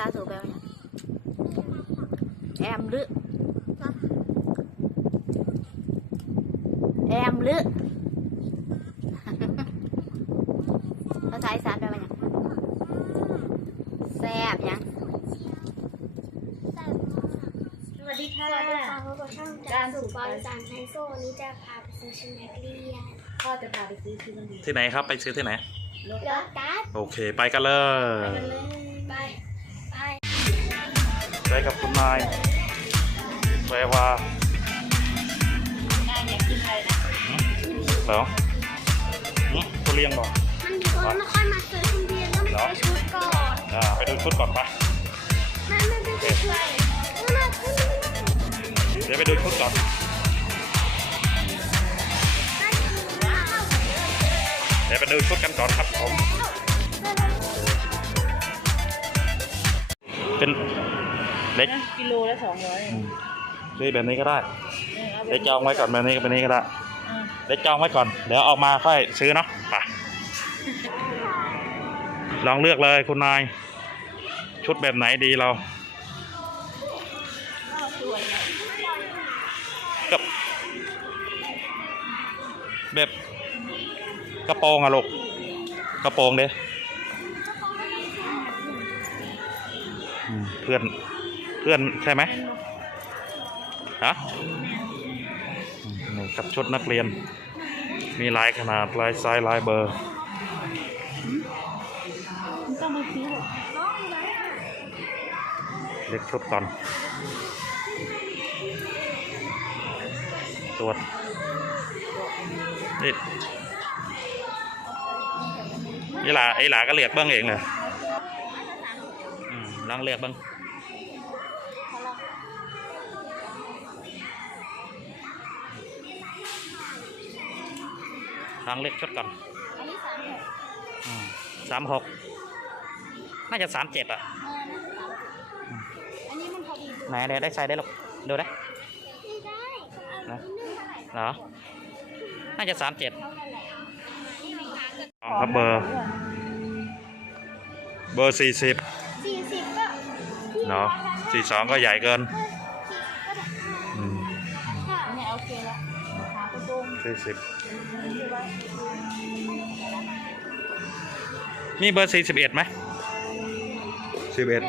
ษาสูแปลว่าหยังแอมหรือแอมหรือภาษาอีสานแปลว่าหยังแซ่บหยังสวัสดีค่ะสวัสดีค่ะพบกับช่องจานสู่บอลจานไฮโซวันนี้จะพาไปซื้อชุดนักเรียนพ่อจะพาไปซื้อที่โรงเรียนที่ไหนครับไปซื้อที่ไหนรถรถกัสโอเค ไปกันเลยกันเลย ไป ไปไปกับคุณนายแปลว่าน่าอยากกินอะไรนะเหรอหึทุเรียนบอกมันดีกว่าแล้วค่อยมาซื้อชุดเรียนต้องไปซื้อชุดก่อนอ่าไปดูชุดก่อนปะแม่ไม่ได้ไปช่วยแม่เดี๋ยวไปดูชุดก่อนเดี๋ยวไปดูชุดกันก่อนครับผมเป็น เล็กกิโลละสองร้อยอืมซื้อแบบนี้ก็ได้เล็กจองไว้ก่อนแบบนี้กับแบบนี้ก็ได้เล็กจองไว้ก่อนเดี๋ยวออกมาค่อยซื้อเนาะไปลองเลือกเลยคุณนาย ชุดแบบไหนดีเรากับแบบกระโปรงอะลูกกระโปรงเด้อืมเพื่อน เพื่อนใช่ไหมฮะนี่กับชุดนักเรียน มีหลายขนาดลายไซส์ลายเบอร์เล็กชุดก่อน ตรวจนี่นี่หลาไอ้หลาก็เรียกเบ้างเองเลยลองเรียกเบ้าง ลองเรียกชุดก่อนอันนี้สามหกอืมสามหกน่าจะสามเจ็ดอะอันนี้มันพอดีไหนเดี๋ยวได้ใส่ได้หรอกดูได้ ไม่ได้นะเหรอ น่าจะสามเจ็ดครับเบอร์ เบอร์สี่สิบสี่สิบก็เนาะสี่สองก็ใหญ่เกินอื สี่สิบมีเบอร์สี่สิบเอ็ดไหมสิบเอ็ด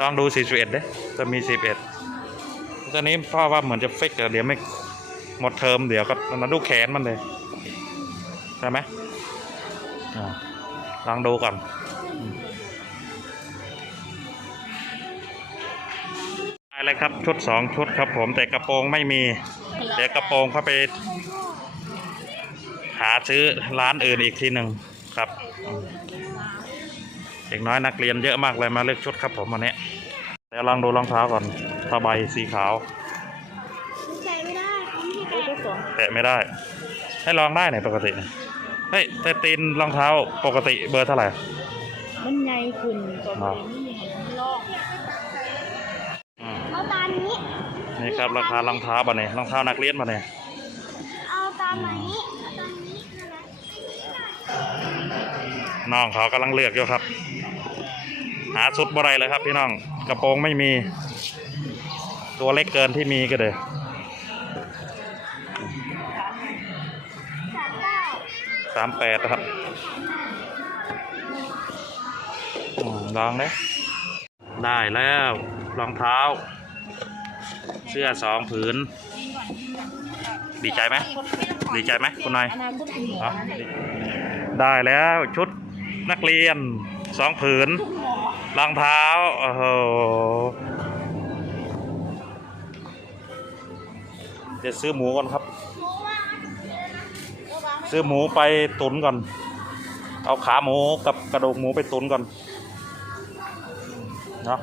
ลองดูสี่สิบเอ็ดเด้จะมีสิบเอ็ดตอนนี้พ่อว่าเหมือนจะฟิกอะเดี๋ยวไม่หมดเทอมเดี๋ยวก็มาดูแขนมันเลยใช่ไหมอ่าลองดูก่อนอืมได้เลยครับชุดสองชุดครับผมแต่กระโปรงไม่มี เดี๋ยวกระโปรงเข้าไป หาซื้อร้านอื่นอีกทีหนึ่งครับอืมเด็กน้อยนักเรียนเยอะมากเลยมาเลือกชุดครับผมวันนี้เดี๋ยวลองดูรองเท้าก่อนผ้าใบสีขาวใช้ไม่ได้ที่โอ้ก็สองแตะไม่ได้ ให้ลองได้ไหนปกติเนี่ยเฮ้ยแต่ตีนรองเท้าปกติเบอร์เท่าไหร่มันใหญ่ขึ้นกว่าเดิมนี่มันลอก อืม เอาตามนี้ นี่ครับราคารองเท้าบะเนี่ยรองเท้านักเรียนบะเนี่ยเอาตามนี้เอาตามนี้นั่นแหละน้องเขากำลังเลือกอยู่ครับ หาชุดบ่ไรเลยครับพี่น้องกระโปรงไม่มี ตัวเล็กเกินที่มีก็เลยสามเก้าสามแปดนะครับอืมลองเลยได้แล้วรองเท้า เสื้อสองผืน ดีใจไหมดีใจไหมคุณนายอ๋อได้แล้วชุดนักเรียนสองผืนรองเท้าโอ้โหเดี๋ยวซื้อหมูก่อนครับ ซื้อหมูไปตุนก่อน เอาขาหมูกับกระดูกหมูไปตุนก่อนเนาะ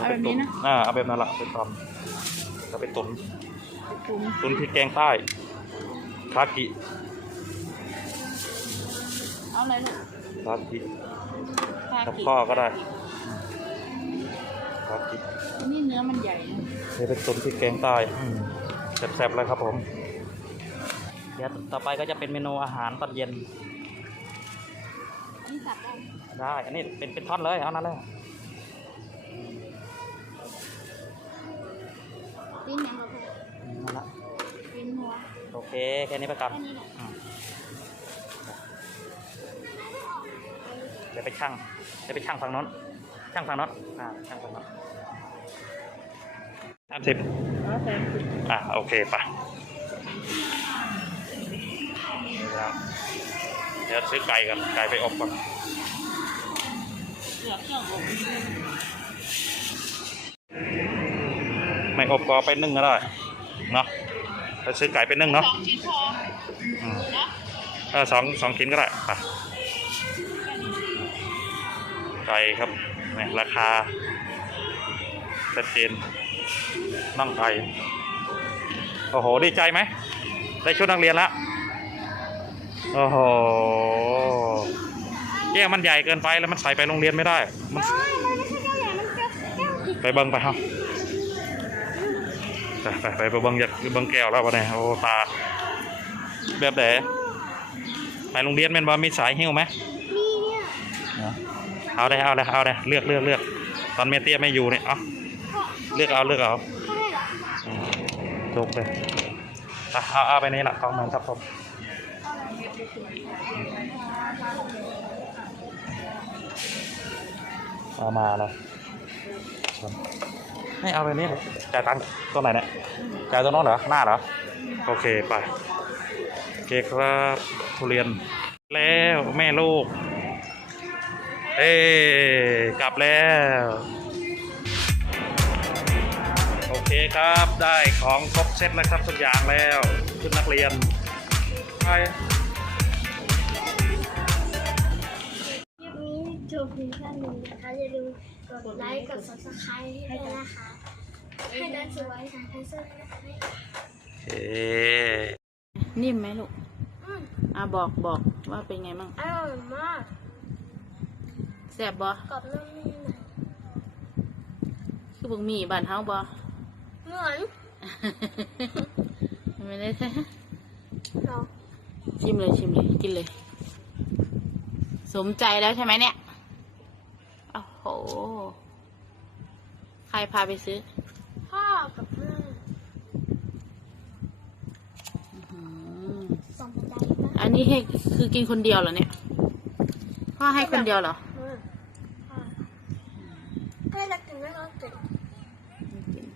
เอาแบบนี้นะ อ่าเอาแบบนั้นละไปตอนจะไปตุนถุงตุนพริกแกงใต้คากิเอาอะไรลูกคากิคากับกิข้อก็ได้คากิอันนี่เนื้อมันใหญ่นะเดี๋ยวไปตุนพริกแกงใต้อืมแซ่บๆเลยครับผมเดี๋ยวต่อไปก็จะเป็นเมนูอาหารตอนเย็นสับได้ได้ อันนี้เป็นเป็นท่อนเลยเอานั่นเลย ปิ้นยังเรานั่นละปิ้นหัวโอเค แค่นี้ไปก่อนแค่นี้แหละอืมเดี๋ยวไปช่างเดี๋ยวไปช่างฝั่งโน้นช่างฝั่งโน้นอ่าช่างฝั่งโน้นสามสิบอ๋อแสนสิบอะโอเคปะนี่ครับเดี๋ยวซื้อไก่กันไก่ไปอบก่อน เหลือเครื่องอบ ไม่อบก็เอาไปนึ่งก็ได้เนาะไปซื้อไก่ไปนึ่งเนาะสองชิ้นพออืมเนาะเออสองสองชิ้นก็ได้ไปไก่ครับนี่ราคาชัดเจนน่องไก่โอ้โหดีใจไหมได้ชุดนักเรียนละโอ้โหแก้วมันใหญ่เกินไปแล้วมันใส่ไปโรงเรียนไม่ได้มันเอ้ยมันไม่ใช่แก้วใหญ่มันแก้วแก้วผิดไปเบิ้งไปเฮา ไปไปไปไปเบิ้งอยากเบิ้งแก้วแล้ววะเนี่ยโอ้ตาแบบไหนไปโรงเรียนแม่นบ่มีสายหิ้วไหมมีเนี่ยเอาได้เอาได้เอาได้เลือกเลือกเลือกตอนเมเตี้ยไม่อยู่เนี่ยเอาเลือกเอาเลือกเอาเขาให้เหรออืมจบเลยอะเอาเอาไปนี่แหละกองมันครับผมเอามาแล้ว ให้เอาไปนี่เลยจ่ายตังค์ตรงไหนเนี่ยจ่ายตรงโน้นเหรอ หน้าเหรอ โอเคไป โอเคครับทุเรียน แล้วแม่ลูก เอ้กลับแล้ว โอเคครับได้ของครบเซตแล้วครับทุกอย่างแล้วชุดนักเรียนไปคลิปนี้จบเพียงแค่นี้นะคะอย่าลืม กดไลค์กด subscribe ให้ด้วยนะคะ ให้ดันสวยสายไทเซอร์ด้วยนะคะเอ้นิ่มไหมลูกอืมอะบอกบอกว่าเป็นไงมั่งอร่อยมากแซ่บบ่กรอบนุ่มนิ่มหน่อยคือบึงมีบ้านเฮาบ่เหมือนไม่ได้แท้เราชิมเลยชิมเลยกินเลย สมใจแล้วใช่ไหมเนี่ยโอ้โห ใครพาไปซื้อ พ่อกับแม่อืมสองใจนะอันนี้ให้คือกินคนเดียวเหรอเนี่ย พ่อให้คนเดียวเหรออืมพ่อถ้าจะกินไม่ก็กินไม่กิน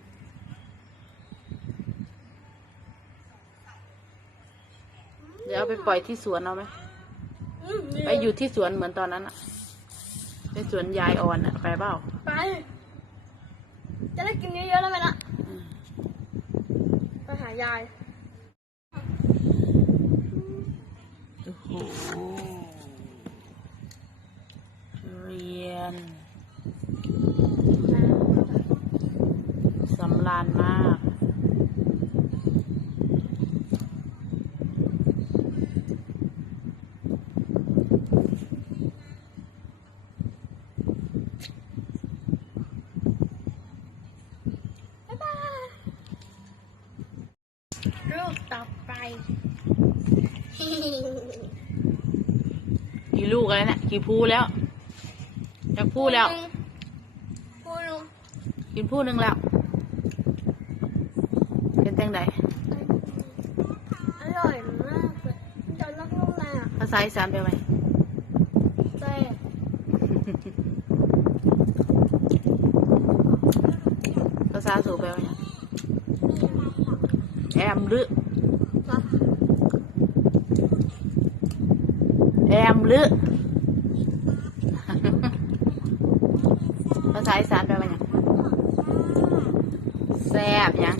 เดี๋ยวเอาไปปล่อยที่สวนเอาไหมอืมไปอยู่ที่สวนเหมือนตอนนั้นอะ ไปสวนยายอ่อนอะไปเปล่าไป จะได้กินเยอะๆแล้วไหมล่ะอืมไปหายายโอ้โหเรียนสำราญมาก บ๊ายบายรูปต่อไป กี่ ลูกแล้วเนี่ยกี่พูแล้วจะพูแล้ว พูลุงกินพูหนึ่งแล้ว เป็นแตงใดอร่อยมากเลยจนนักลูกเลยอะภาษาอีสานไปไหมเจ๊ภาษาสูไปไหมแอมหรือแอมหรือ ภาษาอีสานแปลว่าหยังแซ่บหยัง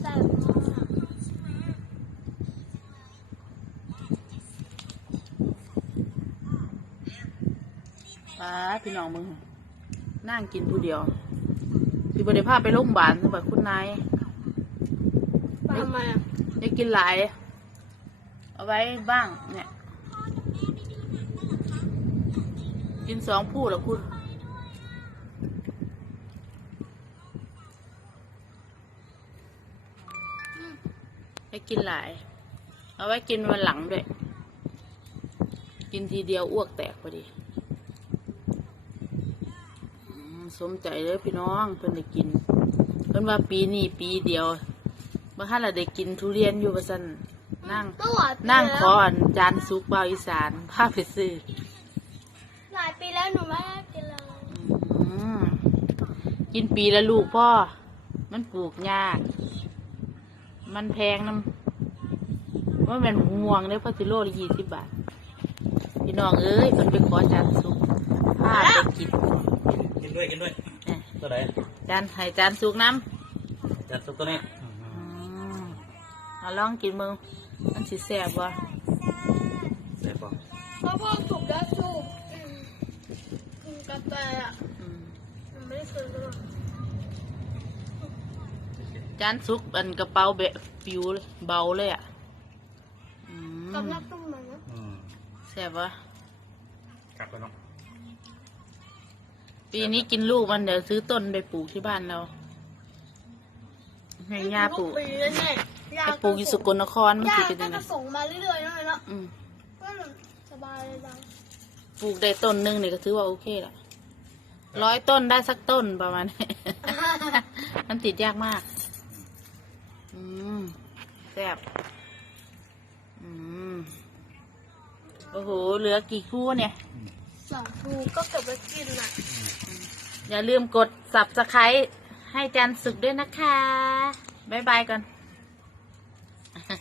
แซ่บมาก ป้าพี่น้องมึงนั่งกินผู้เดียวสิบริภาพไปโรงพยาบาลสมบัติคุณนายทำไมอะได้กินหลาย เอาไว้บ้างเนี่ย กินสองผู้แล้วคุณให้กินหลาย เอาไว้กินวันหลังด้วย กินทีเดียวอ้วกแตกพอดีอืม สมใจเลยพี่น้องเพิ่นได้กิน เพิ่นว่าปีนี้ปีเดียวเมื่อฮั่นเราได้กินทุเรียนอยู่ประสันนั่งต้องหวานนั่งขออันจานซุกเบาอีสานพาไปซื้อหลายปีแล้วหนูไม่ได้กินเลยอืมกินปีละลูกพ่อ มันปลูกยาก มันแพงน้ำว่าแมันห่วงเลยเพราะสิโลละยี่สิบบาท พี่น้องเอ้ยมันไปขอจานซุกพาไปกิน กินด้วยกินด้วยเอ้ยตัวไหนจานให้จานซุกน้จัดซุปตัวนี้ำอืมเอาลองกินมึงมันสิแซ่บวะเสร็จป่ะเพราะพวกถูกแล้วสูบอืมอืมกาแฟอะอืมหนูไม่ได้ซื้อเลยจานซุกอันกระเป๋าเบะปิวเลยเบาเลยอะอืมกับนักต้มมันนะอืมแซ่บวะกลับไปเนาะ ปีนี้กินลูกมันเดี๋ยวซื้อต้นไปปลูกที่บ้านเราให้ย่าปลูก ปีแล้วแน่ยาไปปลูกอยู่สกลนครมันยาสิก็เป็นยังไงจะส่งมาเรื่อยๆนั่นเลยเนาะอืมก็สบายเลยจังปลูกได้ต้นหนึงเนี่ยก็ถือว่าโอเคละร้อยต้นได้สักต้นประมาณนี้ มันติดยากมาก อืมแซ่บอืม โอ้โห เหลือกี่คู่เนี่ยส องภูก็เก็บไว้กินอะ อย่าลืมกด subscribe ให้จันสุกด้วยนะคะ บ๊ายบายก่อน